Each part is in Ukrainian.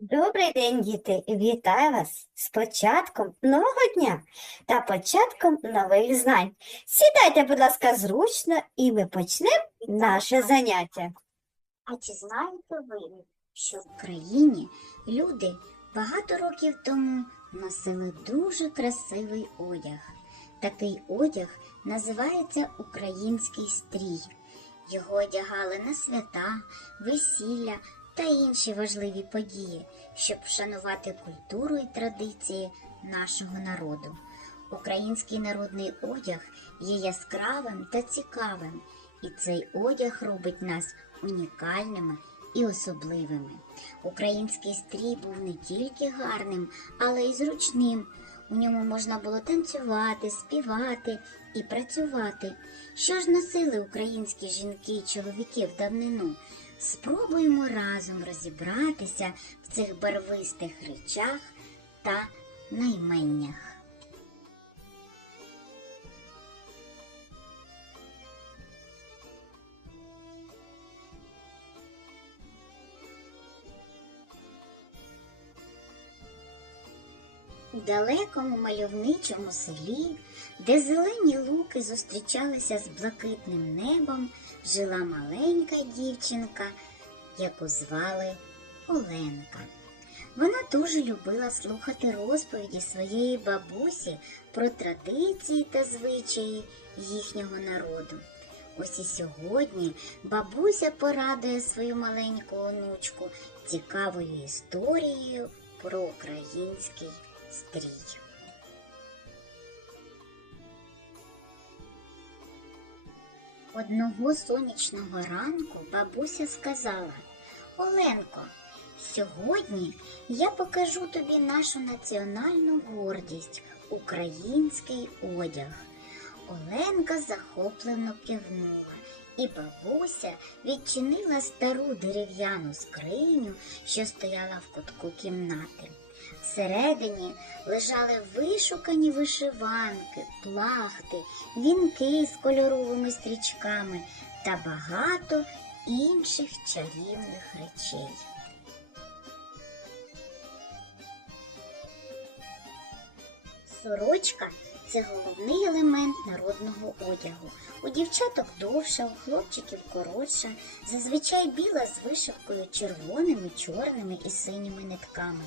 Добрий день, діти! Вітаю вас з початком нового дня та початком нових знань. Сідайте, будь ласка, зручно, і ми почнемо наше заняття. А чи знаєте ви, що в країні люди багато років тому носили дуже красивий одяг? Такий одяг називається український стрій. Його одягали на свята, весілля та інші важливі події, щоб вшанувати культуру і традиції нашого народу. Український народний одяг є яскравим та цікавим, і цей одяг робить нас унікальними і особливими. Український стрій був не тільки гарним, але й зручним. У ньому можна було танцювати, співати і працювати. Що ж носили українські жінки і чоловіки в давнину? Спробуємо разом розібратися в цих барвистих речах та найменнях. У далекому мальовничому селі, де зелені луки зустрічалися з блакитним небом, жила маленька дівчинка, яку звали Оленка. Вона дуже любила слухати розповіді своєї бабусі про традиції та звичаї їхнього народу. Ось і сьогодні бабуся порадує свою маленьку онучку цікавою історією про український стрій. Одного сонячного ранку бабуся сказала Оленко, сьогодні я покажу тобі нашу національну гордість український одяг. Оленка захоплено кивнула, і бабуся відчинила стару дерев'яну скриню, що стояла в кутку кімнати. Всередині лежали вишукані вишиванки, плахти, вінки з кольоровими стрічками та багато інших чарівних речей. Сорочка це головний елемент народного одягу. У дівчаток довша, у хлопчиків коротша, зазвичай біла з вишивкою червоними, чорними і синіми нитками.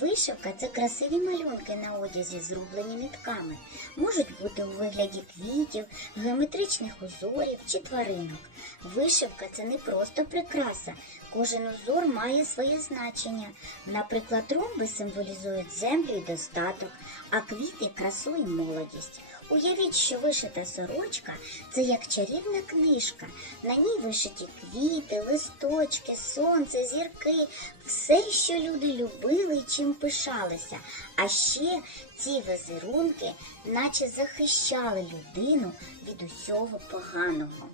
Вишивка це красиві малюнки на одязі, зрублені нитками. Можуть бути у вигляді квітів, геометричних узорів чи тваринок. Вишивка це не просто прикраса. Кожен узор має своє значення. Наприклад, ромби символізують землю і достаток, а квіти красу і молодість. Уявіть, що вишита сорочка це як чарівна книжка. На ній вишиті квіти, листочки, сонце, зірки, все, що люди любили і чим пишалися. А ще ці візерунки наче захищали людину від усього поганого.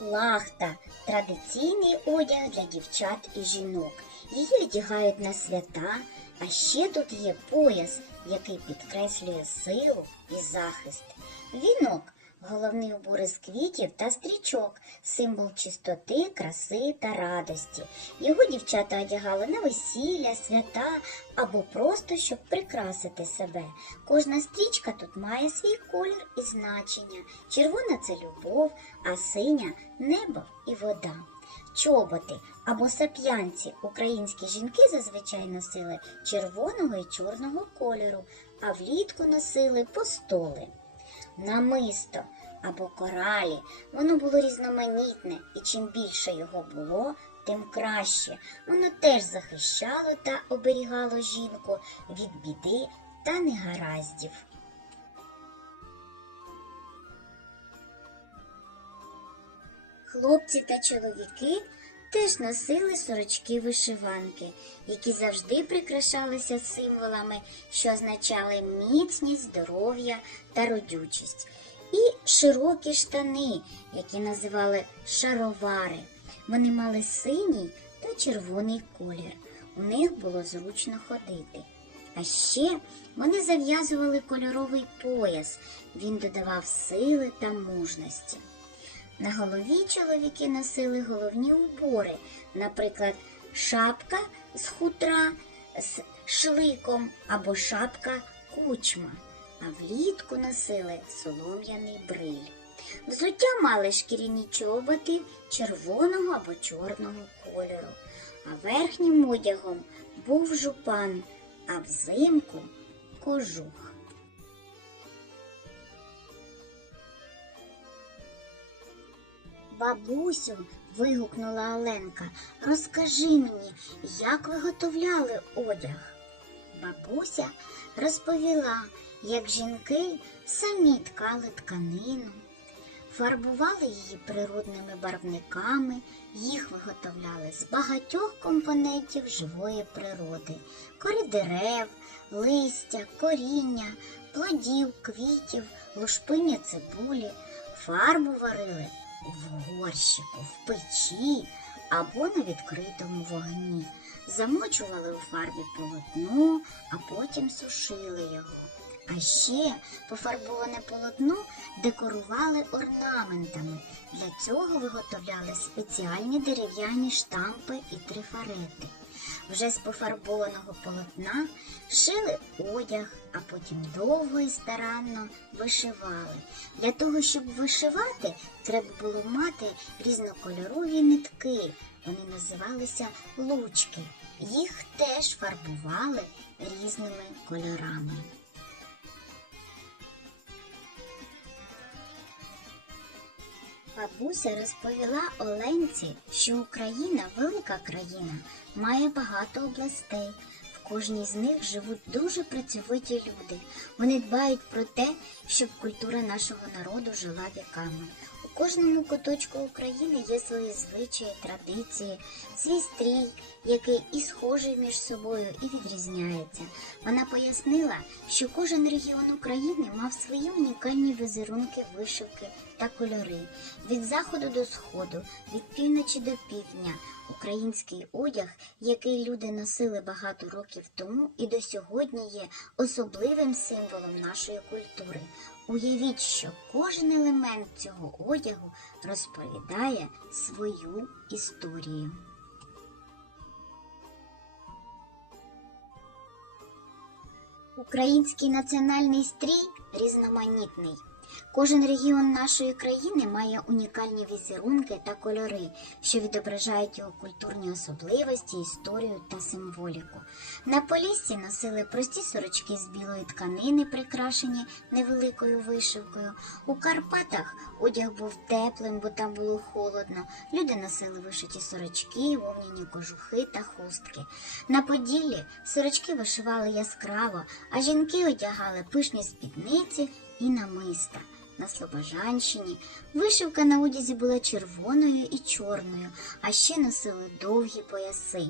Лахта традиційний одяг для дівчат і жінок. Її одягають на свята, а ще тут є пояс, який підкреслює силу і захист. Вінок головний убор із квітів та стрічок, символ чистоти, краси та радості. Його дівчата одягали на весілля, свята або просто щоб прикрасити себе. Кожна стрічка тут має свій колір і значення. Червона це любов, а синя небо і вода. Чоботи або сап'янці українські жінки зазвичай носили червоного і чорного кольору, а влітку носили постоли. Намисто або коралі воно було різноманітне, і чим більше його було, тим краще. Воно теж захищало та оберігало жінку від біди та негараздів. Хлопці та чоловіки теж носили сорочки вишиванки, які завжди прикрашалися символами, що означали міцність, здоров'я та родючість, і широкі штани, які називали шаровари. Вони мали синій та червоний колір. У них було зручно ходити. А ще вони зав'язували кольоровий пояс. Він додавав сили та мужності. На голові чоловіки носили головні убори, наприклад, шапка з хутра з шликом або шапка кучма, а влітку носили солом'яний бриль. Взуття мали шкіряні чоботи червоного або чорного кольору, а верхнім одягом був жупан, а взимку кожух. Бабусю, вигукнула Оленка, розкажи мені, як виготовляли одяг. Бабуся розповіла, як жінки самі ткали тканину, фарбували її природними барвниками, їх виготовляли з багатьох компонентів живої природи, кори дерев, листя, коріння, плодів, квітів, лушпиня цибулі, фарбу варили в горщику, в печі або на відкритому вогні. Замочували у фарбі полотно, а потім сушили його. А ще пофарбоване полотно декорували орнаментами. Для цього виготовляли спеціальні дерев'яні штампи і трафарети. Вже з пофарбованого полотна шили одяг, а потім довго і старанно вишивали. Для того, щоб вишивати, треба було мати різнокольорові нитки. Вони називалися лучки. Їх теж фарбували різними кольорами. Бабуся розповіла Оленці, що Україна велика країна, має багато областей. В кожній з них живуть дуже працьовиті люди. Вони дбають про те, щоб культура нашого народу жила віками. Кожному куточку України є свої звичаї, традиції, свій стрій, який і схожий між собою, і відрізняється. Вона пояснила, що кожен регіон України мав свої унікальні візерунки, вишивки та кольори. Від заходу до сходу, від півночі до півдня. Український одяг, який люди носили багато років тому, і до сьогодні є особливим символом нашої культури. Уявіть, що кожен елемент цього одягу розповідає свою історію. Український національний стрій різноманітний. Кожен регіон нашої країни має унікальні візерунки та кольори, що відображають його культурні особливості, історію та символіку. На Поліссі носили прості сорочки з білої тканини, прикрашені невеликою вишивкою. У Карпатах одяг був теплим, бо там було холодно. Люди носили вишиті сорочки, вовняні кожухи та хустки. На Поділлі сорочки вишивали яскраво, а жінки одягали пишні спідниці і намиста. На Слобожанщині вишивка на одязі була червоною і чорною, а ще носили довгі пояси.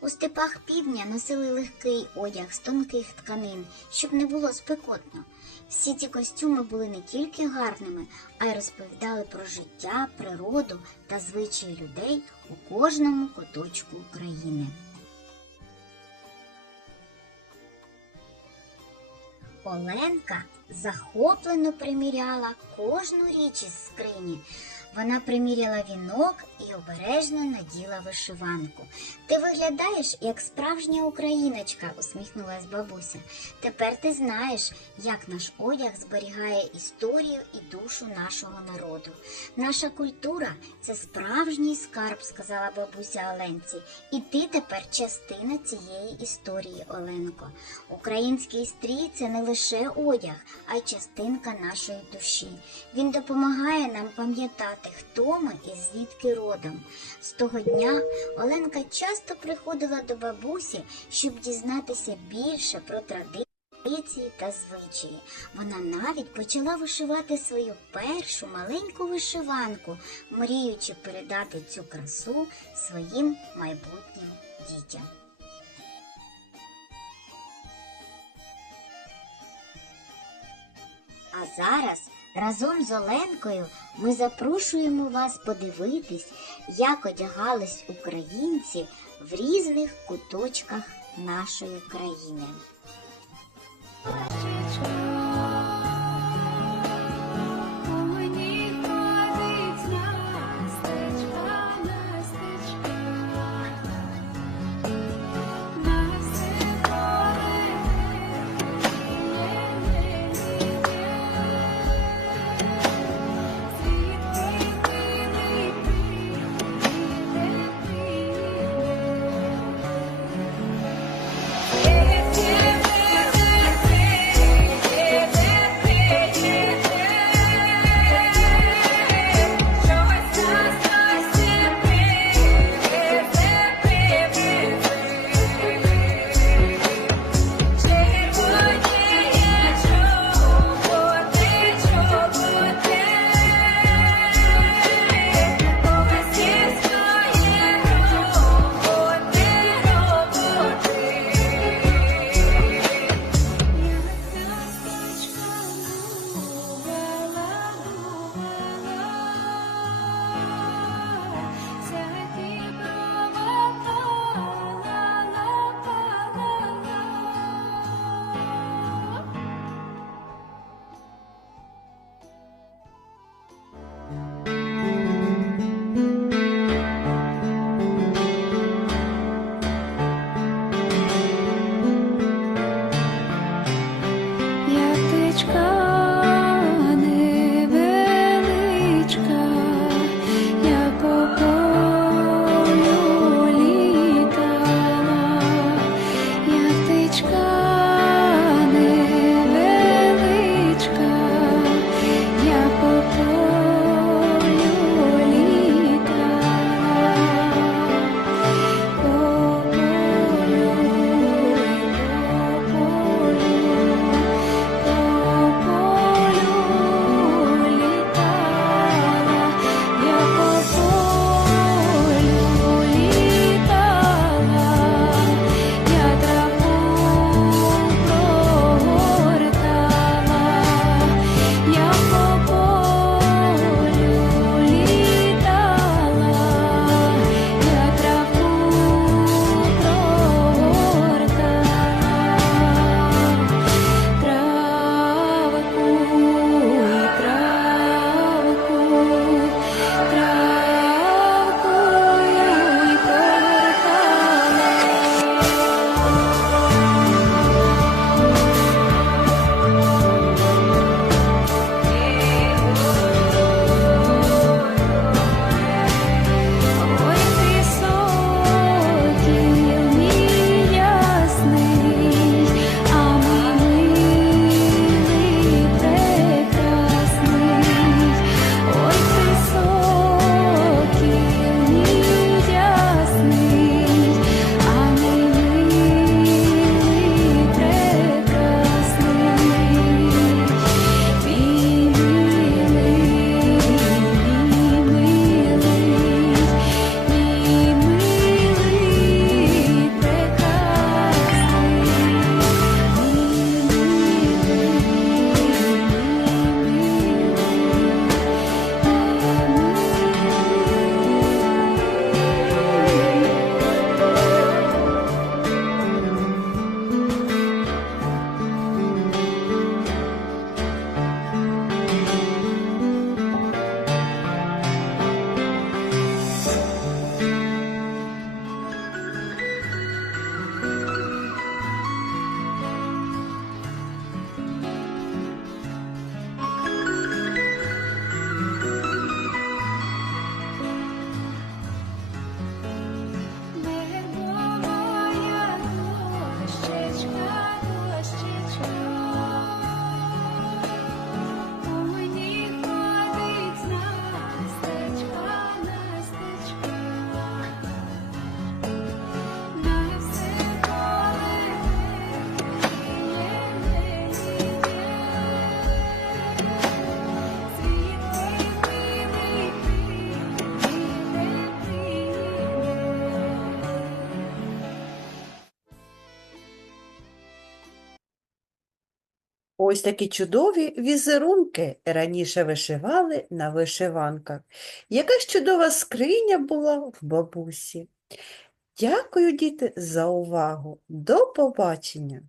У степах півдня носили легкий одяг з тонких тканин, щоб не було спекотно. Всі ці костюми були не тільки гарними, а й розповідали про життя, природу та звичаї людей у кожному куточку України. Оленка захоплено приміряла кожну річ із скрині. Вона приміряла вінок і обережно наділа вишиванку. Ти виглядаєш як справжня україночка, усміхнулась бабуся. Тепер ти знаєш, як наш одяг зберігає історію і душу нашого народу. Наша культура це справжній скарб, сказала бабуся Оленці. І ти тепер частина цієї історії, Оленко. Український стрій це не лише одяг, а й частинка нашої душі. Він допомагає нам пам'ятати, хто ми і звідки родом. З того дня Оленка часто приходила до бабусі, щоб дізнатися більше про традиції та звичаї. Вона навіть почала вишивати свою першу маленьку вишиванку, мріючи передати цю красу своїм майбутнім дітям. А зараз разом з Оленкою ми запрошуємо вас подивитись, як одягались українці в різних куточках нашої країни. Ось такі чудові візерунки раніше вишивали на вишиванках. Яка ж чудова скриня була в бабусі. Дякую, діти, за увагу. До побачення!